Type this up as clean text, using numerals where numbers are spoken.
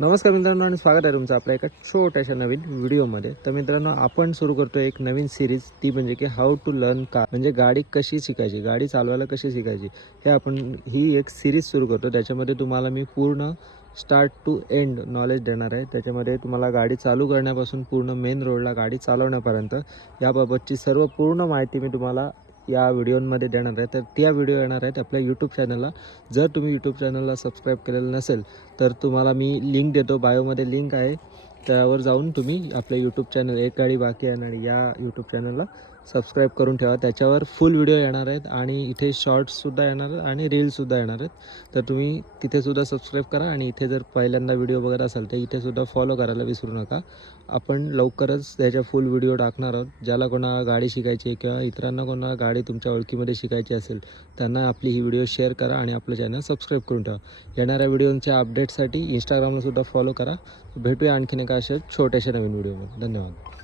नमस्कार मित्रांनो आणि स्वागत आहे तुमचं आपल्या एका छोट्याशा नवीन व्हिडिओमध्ये. तर मित्रांनो, आपण सुरू करतो एक नवीन सिरीज, ती म्हणजे की हाऊ टू लर्न कार, म्हणजे गाडी कशी शिकायची, गाडी चालवायला कशी शिकायची, हे आपण ही एक सिरीज सुरू करतो. त्याच्यामध्ये तुम्हाला मी पूर्ण स्टार्ट टू एंड नॉलेज देणार आहे. त्याच्यामध्ये तुम्हाला गाडी चालू करण्यापासून पूर्ण मेन रोडला गाडी चालवण्यापर्यंत याबाबतची सर्व पूर्ण माहिती मी तुम्हाला या व्हिडिओमध्ये देणार आहे. तर त्या व्हिडिओ येणार आहेत आपल्या यूट्यूब चॅनलला. जर तुम्ही यूट्यूब चॅनलला सबस्क्राईब केलेलं नसेल तर तुम्हाला मी लिंक देतो, बायोमध्ये लिंक आहे, त्यावर जाऊन तुम्ही आपलं यूट्यूब चॅनल एक गाडी बाकी आहे आणि या यूट्यूब चॅनलला सबस्क्राईब करून ठेवा. त्याच्यावर फुल व्हिडिओ येणार आहेत आणि इथे शॉर्ट्ससुद्धा येणार आहेत आणि रील्ससुद्धा येणार आहेत. तर तुम्ही तिथेसुद्धा सबस्क्राईब करा आणि इथे जर पहिल्यांदा व्हिडिओ बघत असाल तर इथेसुद्धा फॉलो करायला विसरू नका. आपण लवकरच त्याच्या फुल व्हिडिओ टाकणार आहोत. ज्याला कोणाला गाडी शिकायची किंवा इतरांना कोणाला गाडी तुमच्या ओळखीमध्ये शिकायची असेल त्यांना आपली ही व्हिडिओ शेअर करा आणि आपलं चॅनल सबस्क्राईब करून ठेवा. येणाऱ्या व्हिडिओच्या अपडेटसाठी इंस्टाग्रामला सुद्धा फॉलो करा. भेटूया आणखीन एका अशा छोट्याशा नवीन व्हिडिओमध्ये. धन्यवाद.